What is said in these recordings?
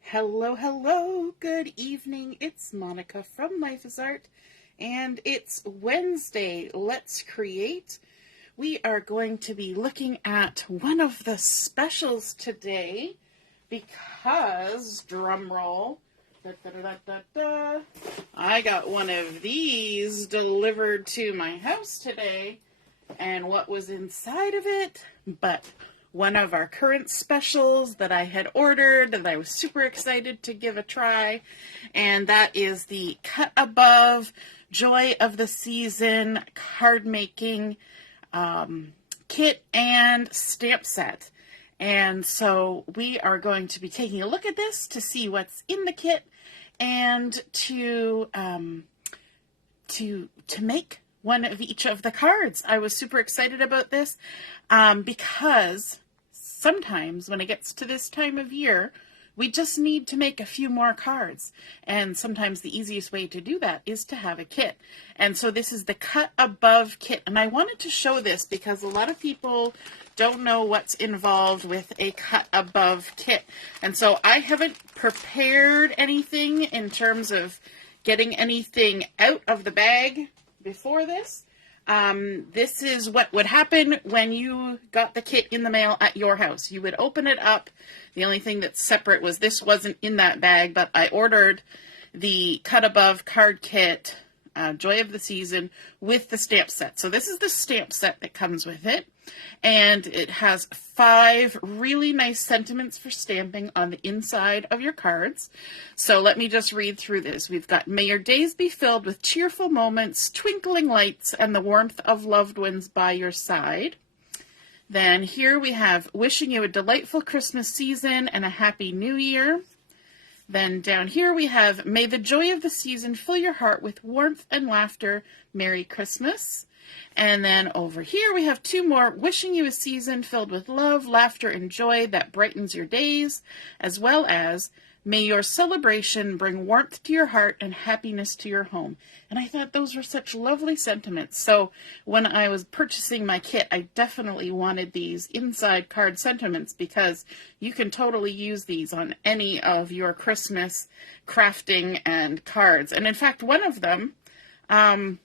Hello, hello, good evening. It's Monica from Life is Art, and it's Wednesday. Let's create. We are going to be looking at one of the specials today because, drum roll, da, da, da, da, da, I got one of these delivered to my house today, and what was inside of it but one of our current specials that I had ordered that I was super excited to give a try, and that is the Cut Above Joy of the Season card making kit and stamp set. And so we are going to be taking a look at this to see what's in the kit and to make one of each of the cards. I was super excited about this because sometimes when it gets to this time of year, we just need to make a few more cards. And sometimes the easiest way to do that is to have a kit. And so this is the Cut Above kit. And I wanted to show this because a lot of people don't know what's involved with a Cut Above kit. And so I haven't prepared anything in terms of getting anything out of the bag before this. This is what would happen when you got the kit in the mail at your house. You would open it up. The only thing that's separate was this wasn't in that bag, but I ordered the Cut Above card kit, Joy of the Season, with the stamp set. So this is the stamp set that comes with it. And it has 5 really nice sentiments for stamping on the inside of your cards. So let me just read through this. We've got, may your days be filled with cheerful moments, twinkling lights, and the warmth of loved ones by your side. Then here we have, wishing you a delightful Christmas season and a happy new year. Then down here we have, may the joy of the season fill your heart with warmth and laughter. Merry Christmas. And then over here we have 2 more, wishing you a season filled with love, laughter, and joy that brightens your days, as well as, may your celebration bring warmth to your heart and happiness to your home. And I thought those were such lovely sentiments. So when I was purchasing my kit, I definitely wanted these inside card sentiments because you can totally use these on any of your Christmas crafting and cards. And in fact, one of them,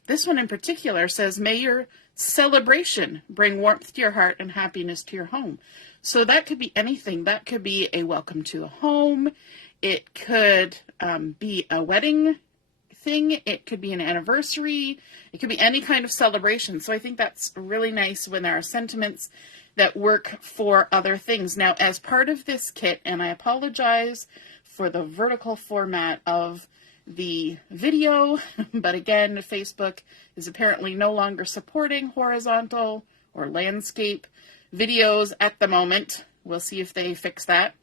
this one in particular, says, may your celebration bring warmth to your heart and happiness to your home. So that could be anything. That could be a welcome to a home. It could be a wedding thing. It could be an anniversary. It could be any kind of celebration. So I think that's really nice when there are sentiments that work for other things. Now, as part of this kit, and I apologize for the vertical format of the video, but again, Facebook is apparently no longer supporting horizontal or landscape videos at the moment. We'll see if they fix that.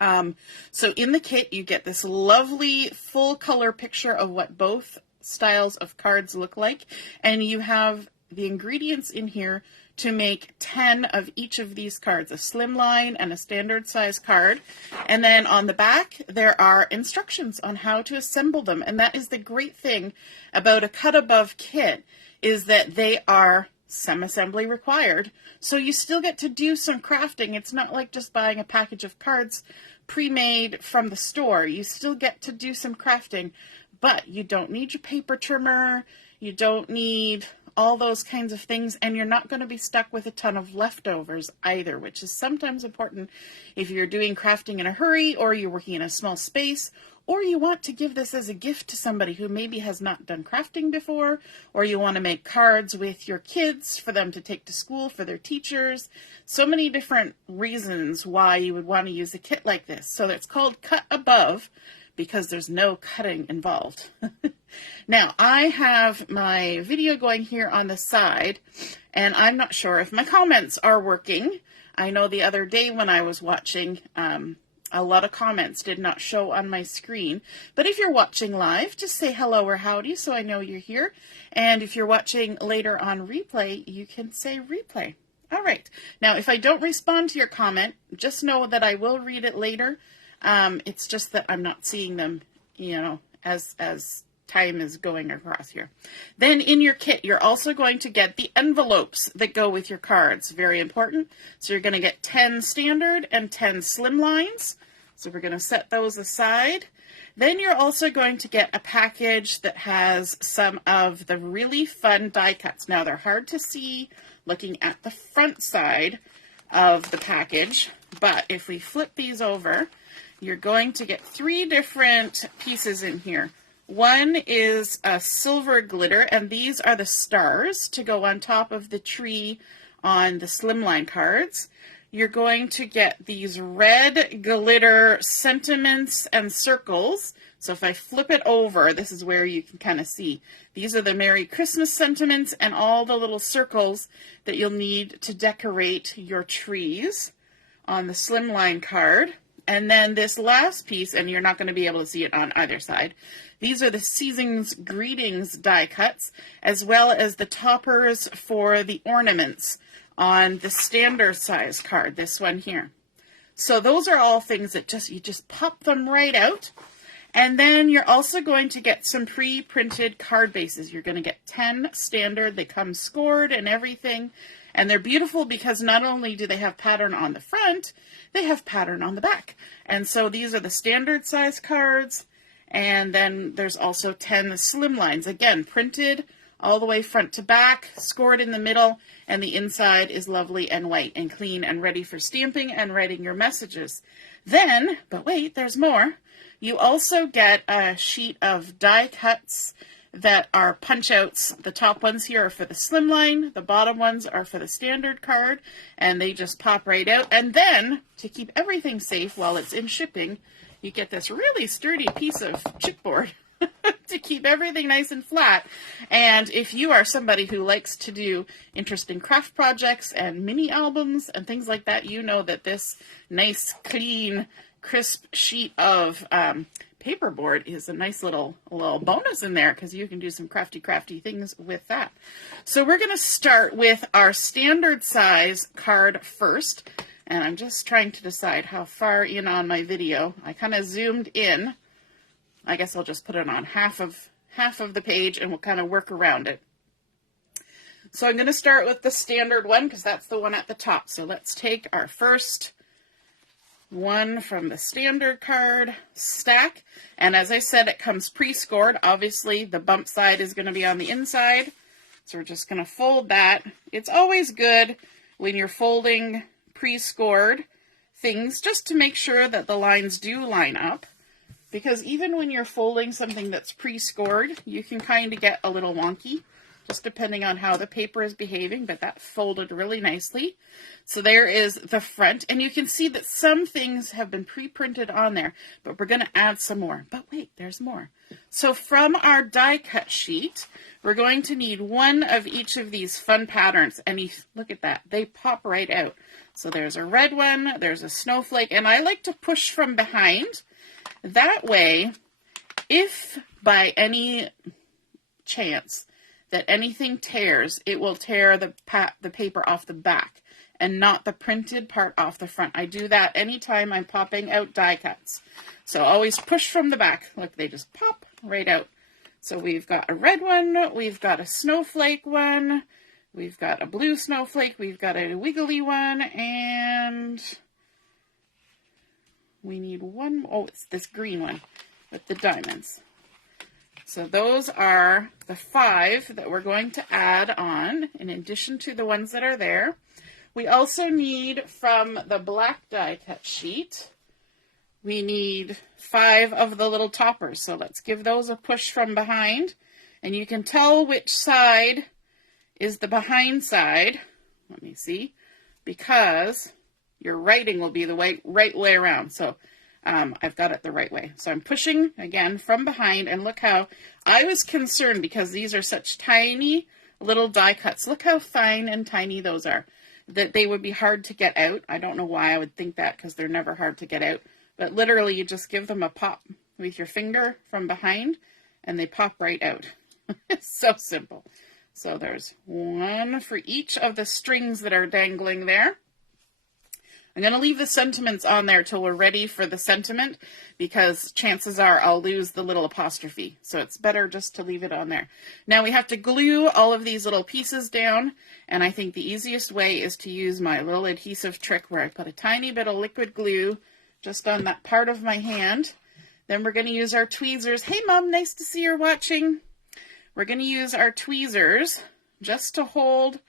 So in the kit, you get this lovely full color picture of what both styles of cards look like, and you have the ingredients in here to make 10 of each of these cards, a slimline and a standard size card. And then on the back, there are instructions on how to assemble them. And that is the great thing about a Cut Above kit, is that they are some assembly required. So you still get to do some crafting. It's not like just buying a package of cards pre-made from the store. You still get to do some crafting, but you don't need your paper trimmer. You don't need all those kinds of things, and you're not going to be stuck with a ton of leftovers either, which is sometimes important if you're doing crafting in a hurry, or you're working in a small space, or you want to give this as a gift to somebody who maybe has not done crafting before, or you want to make cards with your kids for them to take to school for their teachers. So many different reasons why you would want to use a kit like this. So it's called Cut Above because there's no cutting involved. Now, I have my video going here on the side, and I'm not sure if my comments are working. I know the other day when I was watching, a lot of comments did not show on my screen. But if you're watching live, just say hello or howdy so I know you're here. And if you're watching later on replay, you can say replay. All right. Now, if I don't respond to your comment, just know that I will read it later. It's just that I'm not seeing them, as time is going across here. Then in your kit, you're also going to get the envelopes that go with your cards. Very important. So you're going to get 10 standard and 10 slim lines. So we're going to set those aside. Then you're also going to get a package that has some of the really fun die cuts. Now they're hard to see looking at the front side of the package, but if we flip these over, you're going to get 3 different pieces in here. One is a silver glitter, and these are the stars to go on top of the tree on the slimline cards. You're going to get these red glitter sentiments and circles. So if I flip it over, this is where you can kind of see. These are the Merry Christmas sentiments and all the little circles that you'll need to decorate your trees on the slimline card. And then this last piece, and you're not going to be able to see it on either side, these are the Season's Greetings die cuts, as well as the toppers for the ornaments on the standard size card, this one here. So those are all things that you just pop them right out. And then you're also going to get some pre-printed card bases. You're going to get 10 standard. They come scored and everything. And they're beautiful because not only do they have pattern on the front, they have pattern on the back. And so these are the standard size cards. And then there's also 10 slim lines. Again, printed all the way front to back, scored in the middle, and the inside is lovely and white and clean and ready for stamping and writing your messages. Then, but wait, there's more. You also get a sheet of die cuts that are punch outs. The top ones here are for the slimline, the bottom ones are for the standard card, and they just pop right out. And then, to keep everything safe while it's in shipping, you get this really sturdy piece of chipboard to keep everything nice and flat. And if you are somebody who likes to do interesting craft projects and mini albums and things like that, you know that this nice, clean, crisp sheet of paperboard is a nice little bonus in there, because you can do some crafty things with that. So we're going to start with our standard size card first. And I'm just trying to decide how far in on my video. I kind of zoomed in. I guess I'll just put it on half of the page and we'll kind of work around it. So I'm going to start with the standard one because that's the one at the top. So let's take our first one from the standard card stack. And as I said, it comes pre-scored. Obviously, the bump side is going to be on the inside. So we're just going to fold that. It's always good when you're folding pre-scored things just to make sure that the lines do line up. Because even when you're folding something that's pre-scored, you can kind of get a little wonky, just depending on how the paper is behaving, but that folded really nicely. So there is the front, and you can see that some things have been pre-printed on there, but we're going to add some more. But wait, there's more. So from our die cut sheet, we're going to need one of each of these fun patterns, and look at that, they pop right out. So there's a red one, there's a snowflake, and I like to push from behind. That way, if by any chance that anything tears, it will tear the paper off the back and not the printed part off the front. I do that anytime I'm popping out die cuts. So always push from the back. Look, they just pop right out. So we've got a red one, we've got a snowflake one, we've got a blue snowflake, we've got a wiggly one, and we need one. Oh, it's this green one with the diamonds. So those are the 5 that we're going to add on in addition to the ones that are there. We also need, from the black die cut sheet, we need 5 of the little toppers. So let's give those a push from behind. And you can tell which side is the behind side. Let me see. Because your writing will be the right way around. So I've got it the right way. So I'm pushing, again, from behind. And look how I was concerned, because these are such tiny little die cuts. Look how fine and tiny those are, that they would be hard to get out. I don't know why I would think that, because they're never hard to get out. But literally, you just give them a pop with your finger from behind, and they pop right out. It's so simple. So there's one for each of the strings that are dangling there. I'm going to leave the sentiments on there till we're ready for the sentiment, because chances are I'll lose the little apostrophe. So it's better just to leave it on there. Now we have to glue all of these little pieces down, and I think the easiest way is to use my little adhesive trick where I put a tiny bit of liquid glue just on that part of my hand. Then we're going to use our tweezers. Hey Mom, nice to see you're watching. We're going to use our tweezers just to hold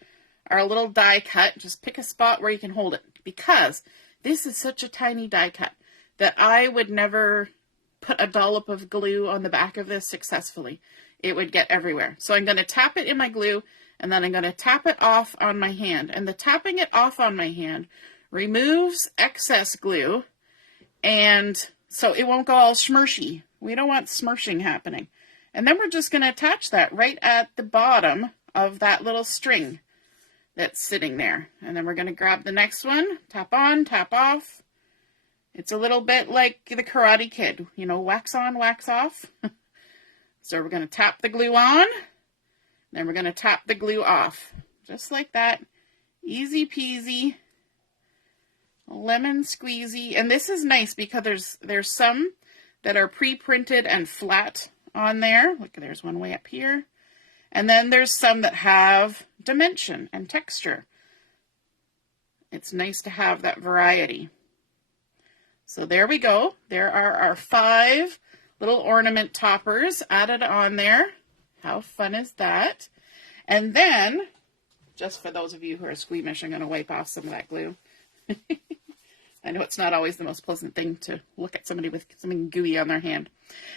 our little die cut. Just pick a spot where you can hold it, because this is such a tiny die cut that I would never put a dollop of glue on the back of this successfully. It would get everywhere. So I'm going to tap it in my glue, and then I'm going to tap it off on my hand. And the tapping it off on my hand removes excess glue, and so it won't go all smushy. We don't want smushing happening. And then we're just going to attach that right at the bottom of that little string that's sitting there. And then we're going to grab the next one, tap on, tap off. It's a little bit like the Karate Kid, you know, wax on, wax off. So we're going to tap the glue on, then we're going to tap the glue off. Just like that. Easy peasy. Lemon squeezy. And this is nice because there's some that are pre-printed and flat on there. Look, there's one way up here. And then there's some that have dimension and texture. It's nice to have that variety. So there we go. There are our 5 little ornament toppers added on there. How fun is that? And then, just for those of you who are squeamish, I'm going to wipe off some of that glue. I know it's not always the most pleasant thing to look at somebody with something gooey on their hand.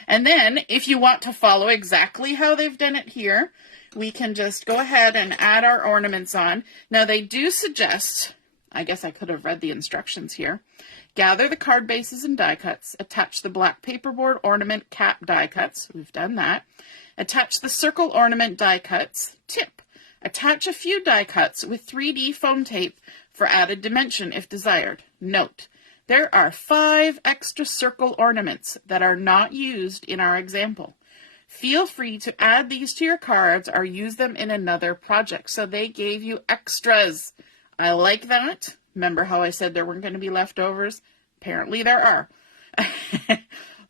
And then, if you want to follow exactly how they've done it here, we can just go ahead and add our ornaments on. Now, they do suggest, I guess I could have read the instructions here, gather the card bases and die cuts, attach the black paperboard ornament cap die cuts, we've done that, attach the circle ornament die cuts, tip, attach a few die cuts with 3D foam tape for added dimension if desired. Note, there are 5 extra circle ornaments that are not used in our example. Feel free to add these to your cards or use them in another project. So they gave you extras. I like that. Remember how I said there weren't going to be leftovers? Apparently there are.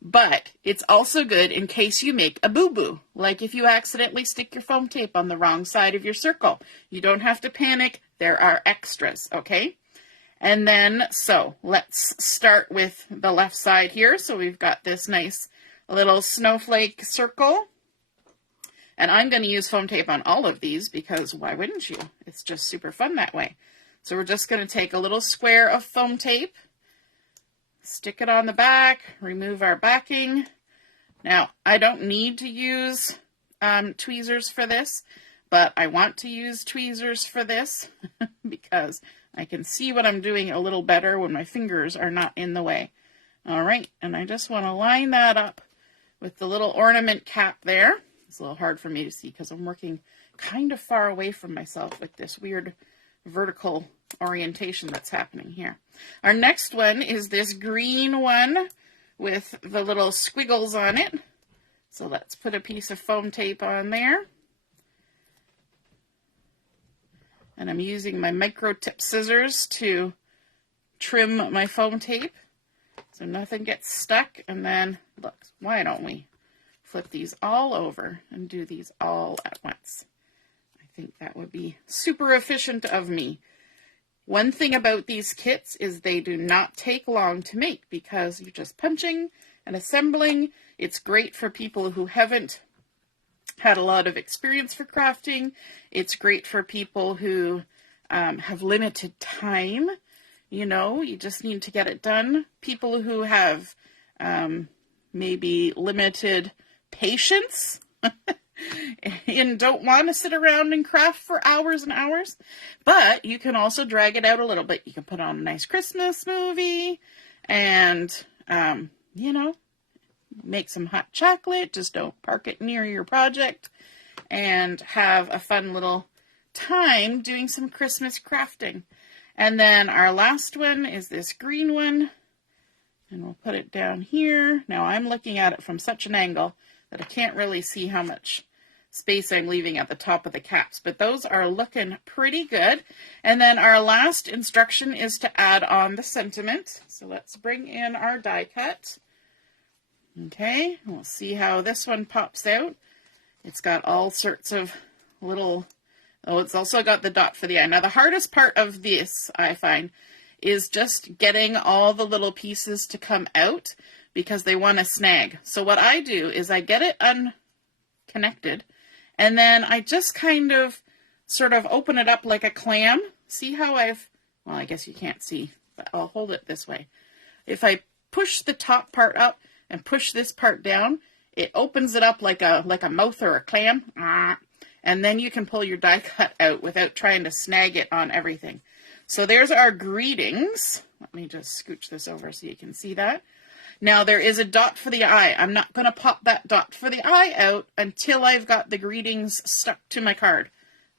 But it's also good in case you make a boo-boo, like if you accidentally stick your foam tape on the wrong side of your circle. You don't have to panic. There are extras, okay? And then, so let's start with the left side here. So we've got this nice little snowflake circle. And I'm going to use foam tape on all of these because why wouldn't you? It's just super fun that way. So we're just going to take a little square of foam tape, stick it on the back, remove our backing. Now, I don't need to use tweezers for this, but I want to use tweezers for this because I can see what I'm doing a little better when my fingers are not in the way. All right, and I just want to line that up with the little ornament cap there. It's a little hard for me to see because I'm working kind of far away from myself with this weird vertical orientation that's happening here. Our next one is this green one with the little squiggles on it. So let's put a piece of foam tape on there. And I'm using my micro tip scissors to trim my foam tape so nothing gets stuck. And then, look, why don't we flip these all over and do these all at once? I think that would be super efficient of me. One thing about these kits is they do not take long to make because you're just punching and assembling. It's great for people who haven't had a lot of experience for crafting. It's great for people who have limited time. You know, you just need to get it done. People who have maybe limited patience and don't want to sit around and craft for hours and hours. But you can also drag it out a little bit. You can put on a nice Christmas movie and, you know, make some hot chocolate. Just don't park it near your project and have a fun little time doing some Christmas crafting. And then our last one is this green one. And we'll put it down here. Now I'm looking at it from such an angle that I can't really see how much space I'm leaving at the top of the caps, but those are looking pretty good. And then our last instruction is to add on the sentiment. So let's bring in our die cut. Okay, we'll see how this one pops out. It's got all sorts of little, oh, it's also got the dot for the eye. Now the hardest part of this, I find, is just getting all the little pieces to come out because they want to snag. So what I do is I get it unconnected, and then I just kind of sort of open it up like a clam. See how well, I guess you can't see, but I'll hold it this way. If I push the top part up and push this part down, it opens it up like a mouth or a clam. And then you can pull your die cut out without trying to snag it on everything. So there's our greetings. Let me just scooch this over so you can see that. Now there is a dot for the eye. I'm not going to pop that dot for the eye out until I've got the greetings stuck to my card.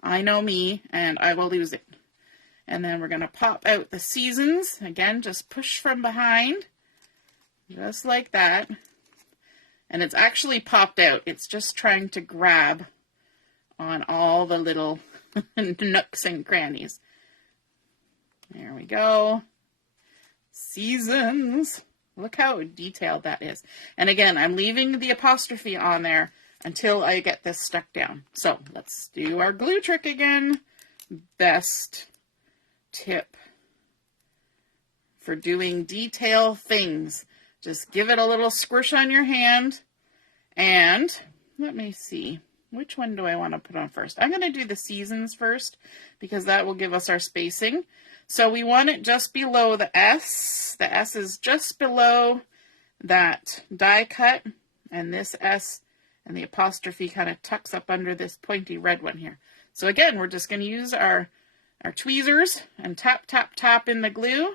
I know me, and I will lose it. And then we're going to pop out the seasons. Again, just push from behind, just like that. And it's actually popped out. It's just trying to grab on all the little nooks and crannies. There we go. Seasons. Look how detailed that is. And again, I'm leaving the apostrophe on there until I get this stuck down. So let's do our glue trick again. Best tip for doing detail things. Just give it a little squish on your hand. And let me see. Which one do I want to put on first? I'm going to do the seasons first because that will give us our spacing. So we want it just below the S. The S is just below that die cut. And this S and the apostrophe kind of tucks up under this pointy red one here. So again, we're just going to use our tweezers and tap, tap, tap in the glue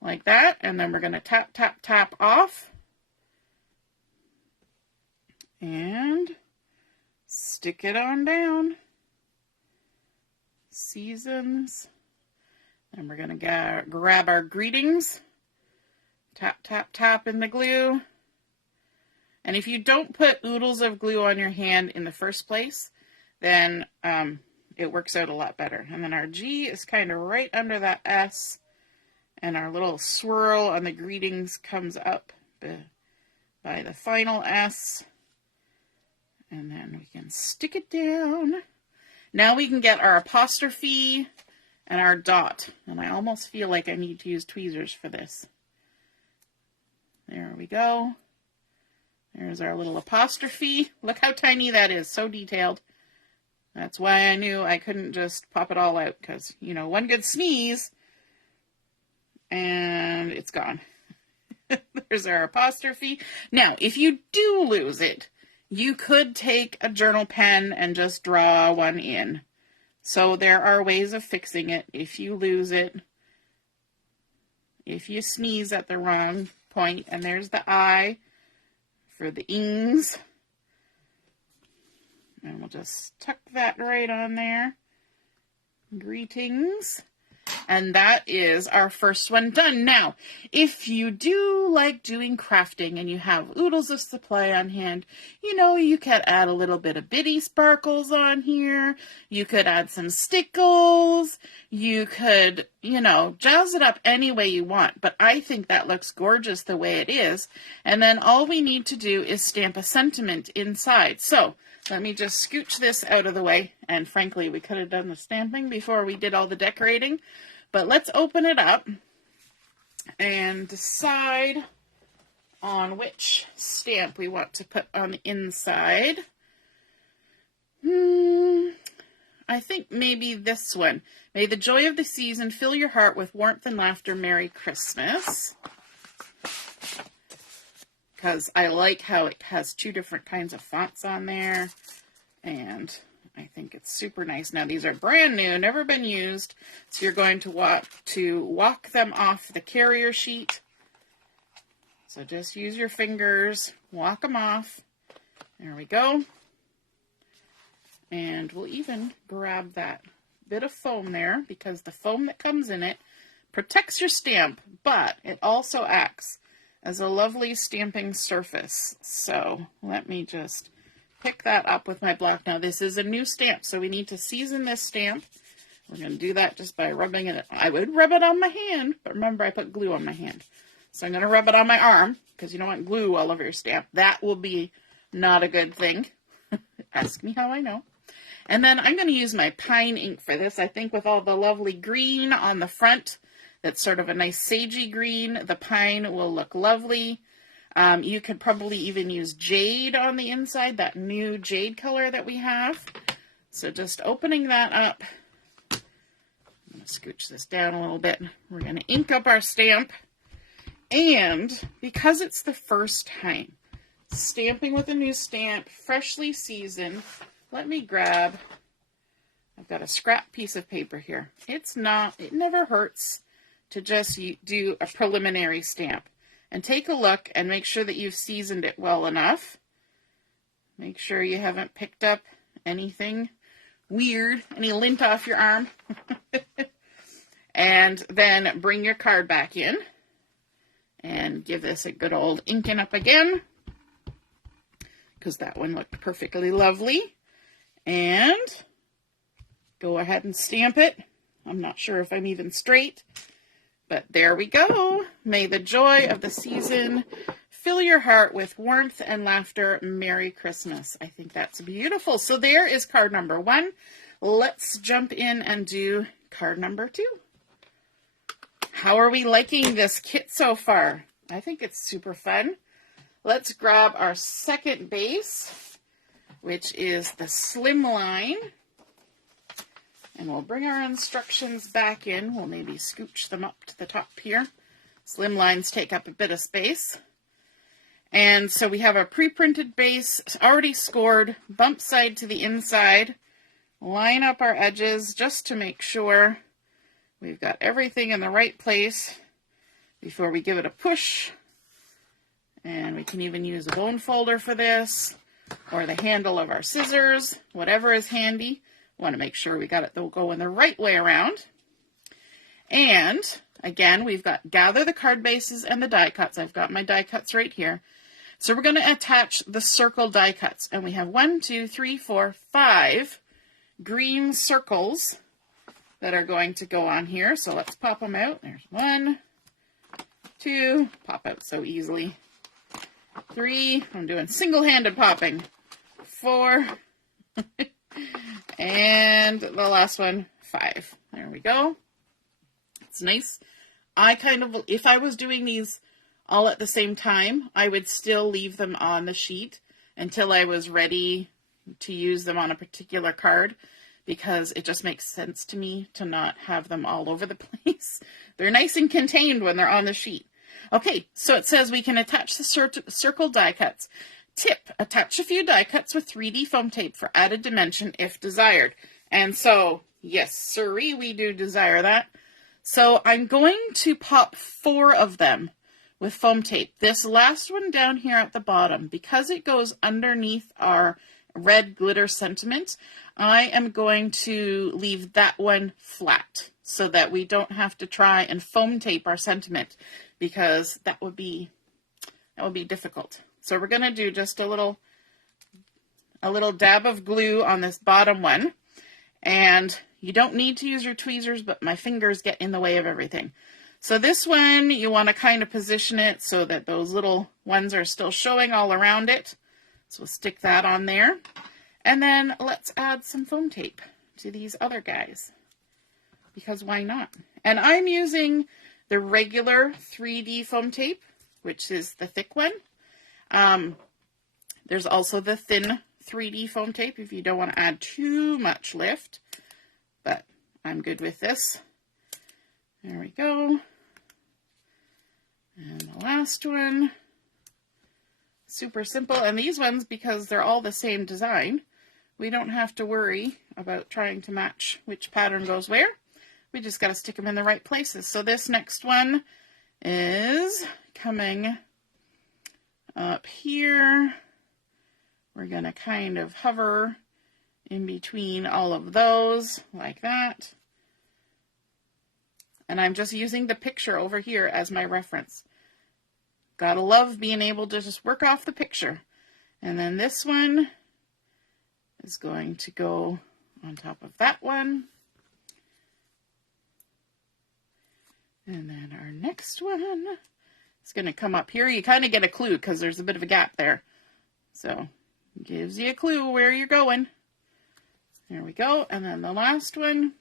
like that. And then we're going to tap, tap, tap off. And stick it on down. Seasons. And we're going to grab our greetings. Tap, tap, tap in the glue. And if you don't put oodles of glue on your hand in the first place, then it works out a lot better. And then our G is kind of right under that S. And our little swirl on the greetings comes up by the final S. And then we can stick it down. Now we can get our apostrophe and our dot. And I almost feel like I need to use tweezers for this. There we go. There's our little apostrophe. Look how tiny that is. So detailed. That's why I knew I couldn't just pop it all out. Because, you know, one good sneeze and it's gone. There's our apostrophe. Now, if you do lose it, you could take a journal pen and just draw one in. So there are ways of fixing it if you lose it. If you sneeze at the wrong point, and there's the I for the ings. And we'll just tuck that right on there. Greetings. And that is our first one done. Now, if you do like doing crafting and you have oodles of supply on hand, you know, you could add a little bit of bitty sparkles on here. You could add some stickles. You could, you know, jazz it up any way you want. But I think that looks gorgeous the way it is. And then all we need to do is stamp a sentiment inside. So let me just scooch this out of the way. And frankly, we could have done the stamping before we did all the decorating. But let's open it up and decide on which stamp we want to put on the inside. I think maybe this one. May the joy of the season fill your heart with warmth and laughter. Merry Christmas. Because I like how it has two different kinds of fonts on there. And I think it's super nice. Now these are brand new, never been used. So you're going to want to walk them off the carrier sheet. So just use your fingers, walk them off. There we go. And we'll even grab that bit of foam there because the foam that comes in it protects your stamp, but it also acts as a lovely stamping surface. So let me just pick that up with my block. Now this is a new stamp, so we need to season this stamp. We're going to do that just by rubbing it. I would rub it on my hand, but remember I put glue on my hand. So I'm going to rub it on my arm because you don't want glue all over your stamp. That will be not a good thing. Ask me how I know. And then I'm going to use my pine ink for this. I think with all the lovely green on the front, that's sort of a nice sagey green, the pine will look lovely. You could probably even use jade on the inside, that new jade color that we have. So just opening that up. I'm going to scooch this down a little bit. We're going to ink up our stamp. And because it's the first time stamping with a new stamp, freshly seasoned, let me grab, I've got a scrap piece of paper here. It never hurts to just do a preliminary stamp. And take a look and make sure that you've seasoned it well enough. Make sure you haven't picked up anything weird, any lint off your arm. And then bring your card back in and give this a good old inking up again, because that one looked perfectly lovely. And go ahead and stamp it. I'm not sure if I'm even straight, but there we go. May the joy of the season fill your heart with warmth and laughter. Merry Christmas. I think that's beautiful. So there is card number 1. Let's jump in and do card number 2. How are we liking this kit so far? I think it's super fun. Let's grab our second base, which is the Slimline. And we'll bring our instructions back in. We'll maybe scooch them up to the top here. Slimlines take up a bit of space. And so we have a pre-printed base already scored, bump side to the inside. Line up our edges just to make sure we've got everything in the right place before we give it a push. And we can even use a bone folder for this, or the handle of our scissors, whatever is handy. We want to make sure we got it going the right way around. And again, we've got gather the card bases and the die cuts. I've got my die cuts right here. So we're going to attach the circle die cuts. And we have 1, 2, 3, 4, 5 green circles that are going to go on here. So let's pop them out. There's 1, 2, pop out so easily. 3, I'm doing single-handed popping. 4, and the last one, 5. There we go. It's nice. If I was doing these all at the same time, I would still leave them on the sheet until I was ready to use them on a particular card, because it just makes sense to me to not have them all over the place. They're nice and contained when they're on the sheet. Okay, so it says we can attach the circle die cuts. Tip, attach a few die cuts with 3D foam tape for added dimension if desired. And so, yes, sirree, we do desire that. So I'm going to pop 4 of them with foam tape. This last one down here at the bottom, because it goes underneath our red glitter sentiment, I am going to leave that one flat so that we don't have to try and foam tape our sentiment, because that would be difficult. So we're going to do just a little dab of glue on this bottom one. And you don't need to use your tweezers, but my fingers get in the way of everything. So this one, you want to kind of position it so that those little ones are still showing all around it. So we'll stick that on there. And then let's add some foam tape to these other guys, because why not? And I'm using the regular 3D foam tape, which is the thick one. There's also the thin 3D foam tape if you don't want to add too much lift, but I'm good with this. There we go. And the last one, super simple. And these ones, because they're all the same design, we don't have to worry about trying to match which pattern goes where. We just got to stick them in the right places. So this next one is coming up here. We're going to kind of hover in between all of those like that. And I'm just using the picture over here as my reference. Gotta love being able to just work off the picture. And then this one, is going to go on top of that one. And then our next one is going to come up here. You kind of get a clue because there's a bit of a gap there. So it gives you a clue where you're going. There we go. And then the last one.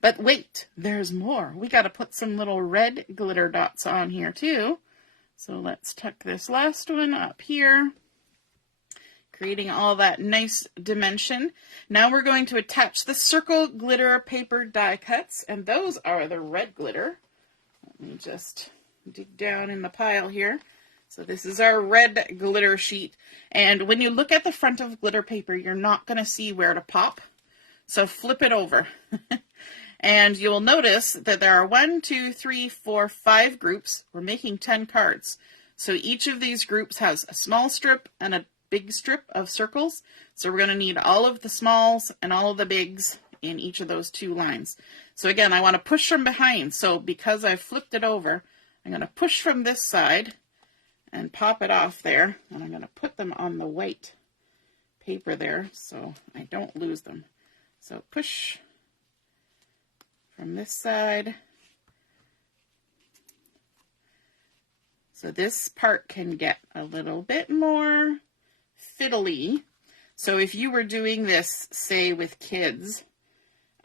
But wait, there's more. We got to put some little red glitter dots on here too. So let's tuck this last one up here, creating all that nice dimension. Now we're going to attach the circle glitter paper die cuts, and those are the red glitter. Let me just dig down in the pile here. So this is our red glitter sheet. And when you look at the front of glitter paper, you're not going to see where to pop. So flip it over. And you'll notice that there are 1, 2, 3, 4, 5 groups. We're making 10 cards. So each of these groups has a small strip and a big strip of circles. So we're going to need all of the smalls and all of the bigs in each of those 2 lines. So again, I want to push from behind. So because I've flipped it over, I'm going to push from this side and pop it off there. And I'm going to put them on the white paper there so I don't lose them. So push from this side. So this part can get a little bit more fiddly. So if you were doing this, say with kids,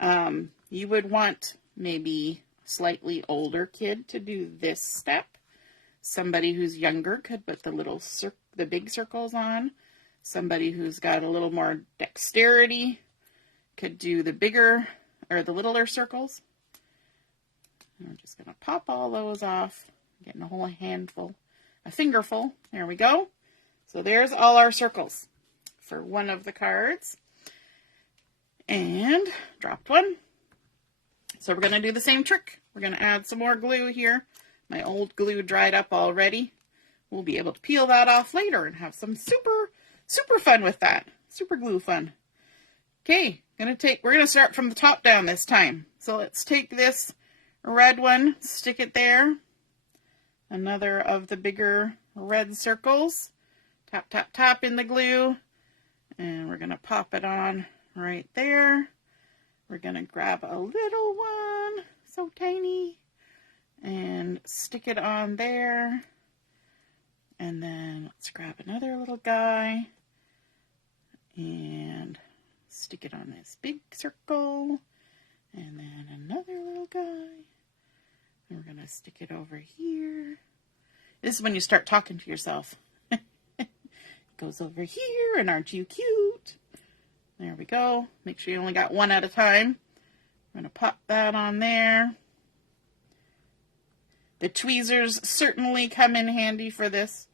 you would want maybe a slightly older kid to do this step. Somebody who's younger could put the big circles on. Somebody who's got a little more dexterity could do the bigger or the littler circles. And we're just going to pop all those off, getting a whole handful, a fingerful. There we go. So there's all our circles for one of the cards. And dropped one. So we're going to do the same trick. We're going to add some more glue here. My old glue dried up already. We'll be able to peel that off later and have some super fun with that. Super glue fun. Okay, we're going to start from the top down this time. So let's take this red one, stick it there. Another of the bigger red circles. Tap, tap, tap in the glue. And we're going to pop it on right there. We're going to grab a little one, so tiny, and stick it on there. And then let's grab another little guy and stick it on this big circle. And then another little guy. And we're going to stick it over here. This is when you start talking to yourself. It goes over here, and aren't you cute? There we go. Make sure you only got one at a time. I'm going to pop that on there. The tweezers certainly come in handy for this,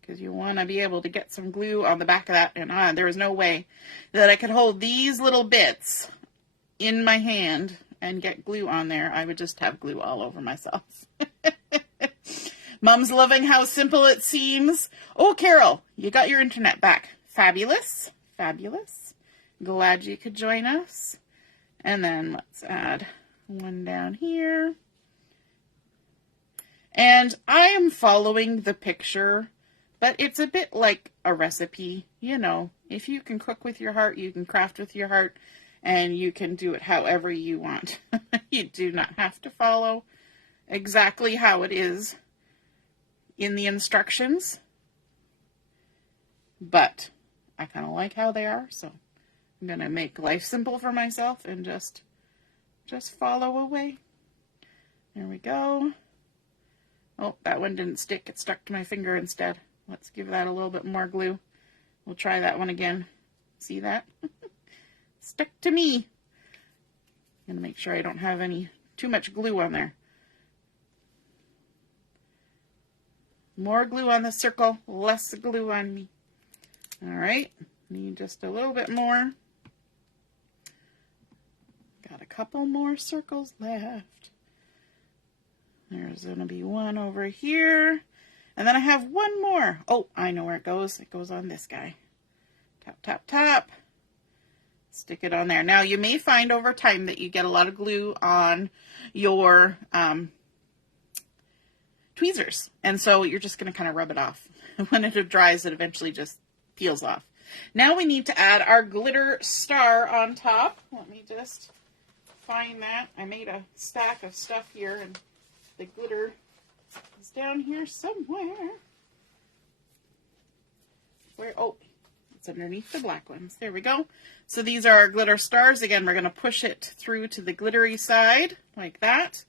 because you want to be able to get some glue on the back of that. And there was no way that I could hold these little bits in my hand and get glue on there. I would just have glue all over myself. Mom's loving how simple it seems. Oh, Carol, you got your internet back. Fabulous. Fabulous. Glad you could join us. And then let's add one down here. And I am following the picture, but it's a bit like a recipe. You know, if you can cook with your heart, you can craft with your heart, and you can do it however you want. You do not have to follow exactly how it is in the instructions, but I kind of like how they are, so I'm going to make life simple for myself and just follow away. There we go. Oh, that one didn't stick. It stuck to my finger instead. Let's give that a little bit more glue. We'll try that one again. See that? Stuck to me. I'm going to make sure I don't have too much glue on there. More glue on the circle, less glue on me. All right, need just a little bit more. Got a couple more circles left. There's going to be one over here. And then I have one more. Oh, I know where it goes. It goes on this guy. Tap, tap, tap. Stick it on there. Now, you may find over time that you get a lot of glue on your tweezers. And so you're just going to kind of rub it off. When it dries, it eventually just peels off. Now we need to add our glitter star on top. Let me just find that. I made a stack of stuff here and the glitter is down here somewhere. Where? Oh, it's underneath the black ones. There we go. So these are our glitter stars. Again, we're going to push it through to the glittery side like that.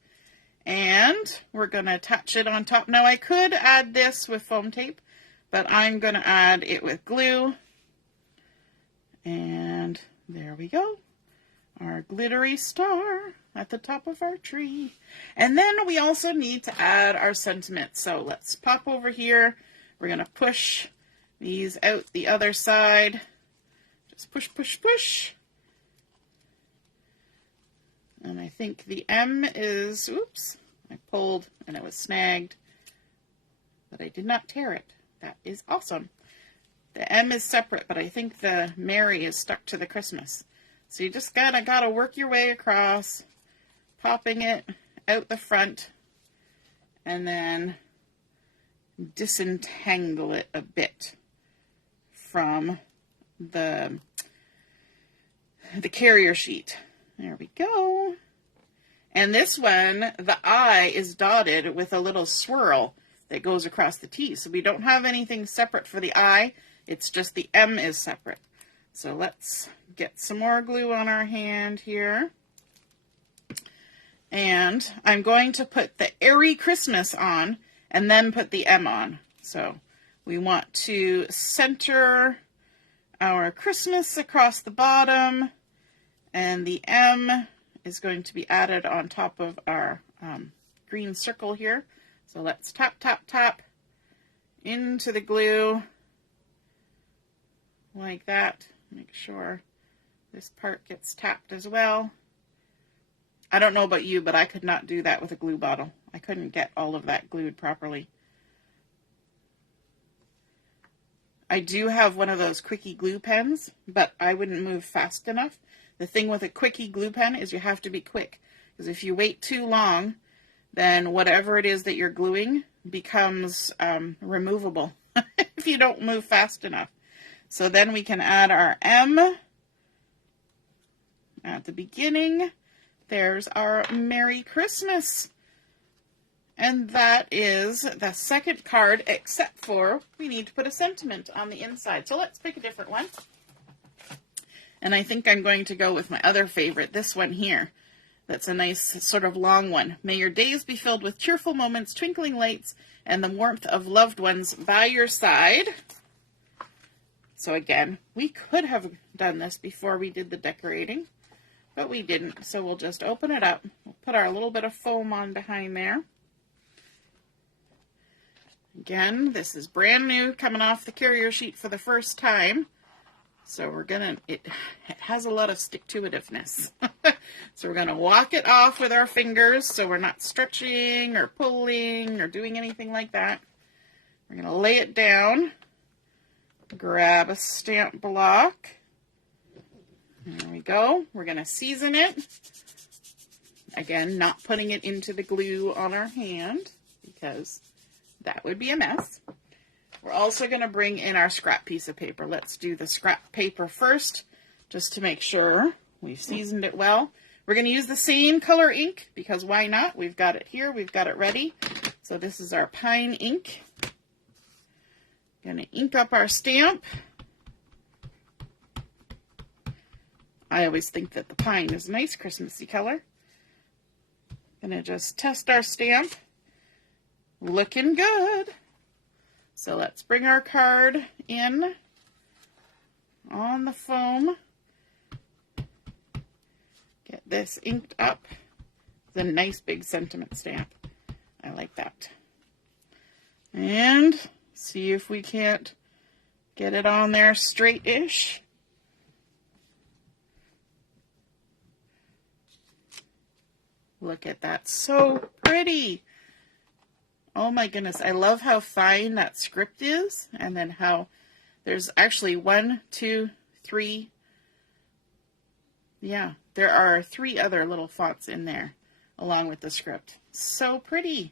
And we're going to attach it on top. Now I could add this with foam tape, but I'm going to add it with glue. And there we go. Our glittery star at the top of our tree. And then we also need to add our sentiments. So let's pop over here. We're going to push these out the other side. Just push, push, push. And I think the M is, oops, I pulled and it was snagged, but I did not tear it. That is awesome. The M is separate, but I think the Mary is stuck to the Christmas. So you just gotta work your way across, popping it out the front, and then disentangle it a bit from the carrier sheet. There we go. And this one, the I is dotted with a little swirl that goes across the T. So we don't have anything separate for the I. It's just the M is separate. So let's get some more glue on our hand here. And I'm going to put the Airy Christmas on and then put the M on. So we want to center our Christmas across the bottom, and the M is going to be added on top of our green circle here. So let's tap, tap, tap into the glue like that. Make sure this part gets tapped as well. I don't know about you, but I could not do that with a glue bottle. I couldn't get all of that glued properly. I do have one of those quickie glue pens, but I wouldn't move fast enough. The thing with a quickie glue pen is you have to be quick, because if you wait too long, then whatever it is that you're gluing becomes removable if you don't move fast enough. So then we can add our M at the beginning. There's our Merry Christmas. And that is the second card, except for we need to put a sentiment on the inside. So let's pick a different one. And I think I'm going to go with my other favorite, this one here. That's a nice sort of long one. May your days be filled with cheerful moments, twinkling lights, and the warmth of loved ones by your side. So again, we could have done this before we did the decorating, but we didn't. So we'll just open it up. We'll put our little bit of foam on behind there. Again, this is brand new, coming off the carrier sheet for the first time. So we're gonna, it has a lot of stick-to-itiveness. So we're gonna walk it off with our fingers so we're not stretching or pulling or doing anything like that. We're gonna lay it down, grab a stamp block. There we go. We're gonna season it. Again, not putting it into the glue on our hand because that would be a mess. We're also going to bring in our scrap piece of paper. Let's do the scrap paper first, just to make sure we've seasoned it well. We're going to use the same color ink, because why not? We've got it here. We've got it ready. So this is our pine ink. Going to ink up our stamp. I always think that the pine is a nice Christmassy color. Going to just test our stamp. Looking good. So let's bring our card in on the foam. Get this inked up. It's a nice big sentiment stamp. I like that. And see if we can't get it on there straight-ish. Look at that. So pretty. Oh my goodness, I love how fine that script is, and then how there's actually 1, 2, 3, yeah, there are 3 other little fonts in there along with the script. So pretty.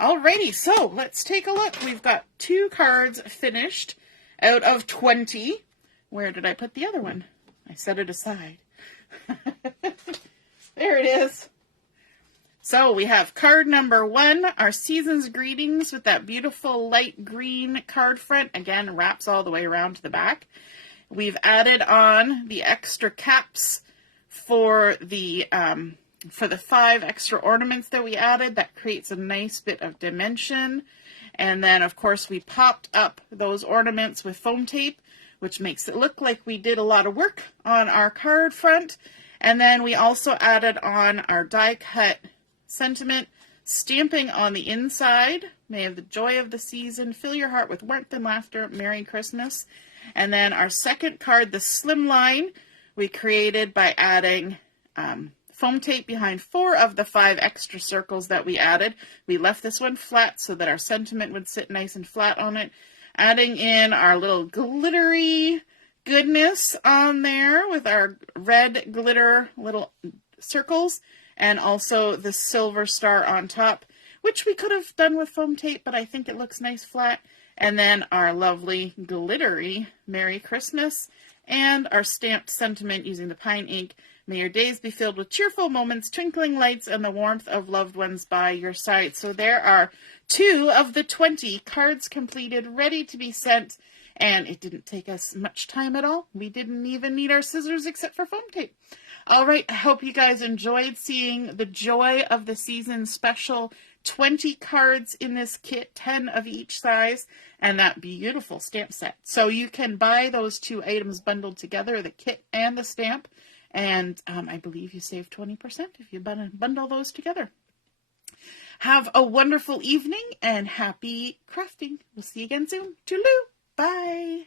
Alrighty, so let's take a look. We've got 2 cards finished out of 20. Where did I put the other one? I set it aside. There it is. So we have card number 1, our season's greetings with that beautiful light green card front. Again, wraps all the way around to the back. We've added on the extra caps for the 5 extra ornaments that we added. That creates a nice bit of dimension. And then, of course, we popped up those ornaments with foam tape, which makes it look like we did a lot of work on our card front. And then we also added on our die-cut sentiment, stamping on the inside. May have the joy of the season, fill your heart with warmth and laughter, Merry Christmas. And then our second card, the slimline, we created by adding foam tape behind 4 of the 5 extra circles that we added. We left this one flat so that our sentiment would sit nice and flat on it. Adding in our little glittery goodness on there with our red glitter little circles, and also the silver star on top, which we could have done with foam tape, but I think it looks nice flat. And then our lovely glittery Merry Christmas and our stamped sentiment using the pine ink. May your days be filled with cheerful moments, twinkling lights, and the warmth of loved ones by your side. So there are 2 of the 20 cards completed, ready to be sent. And it didn't take us much time at all. We didn't even need our scissors except for foam tape. All right, I hope you guys enjoyed seeing the Joy of the Season special. 20 cards in this kit, 10 of each size, and that beautiful stamp set. So you can buy those 2 items bundled together, the kit and the stamp, and I believe you save 20% if you bundle those together. Have a wonderful evening and happy crafting. We'll see you again soon. Toodaloo. Bye.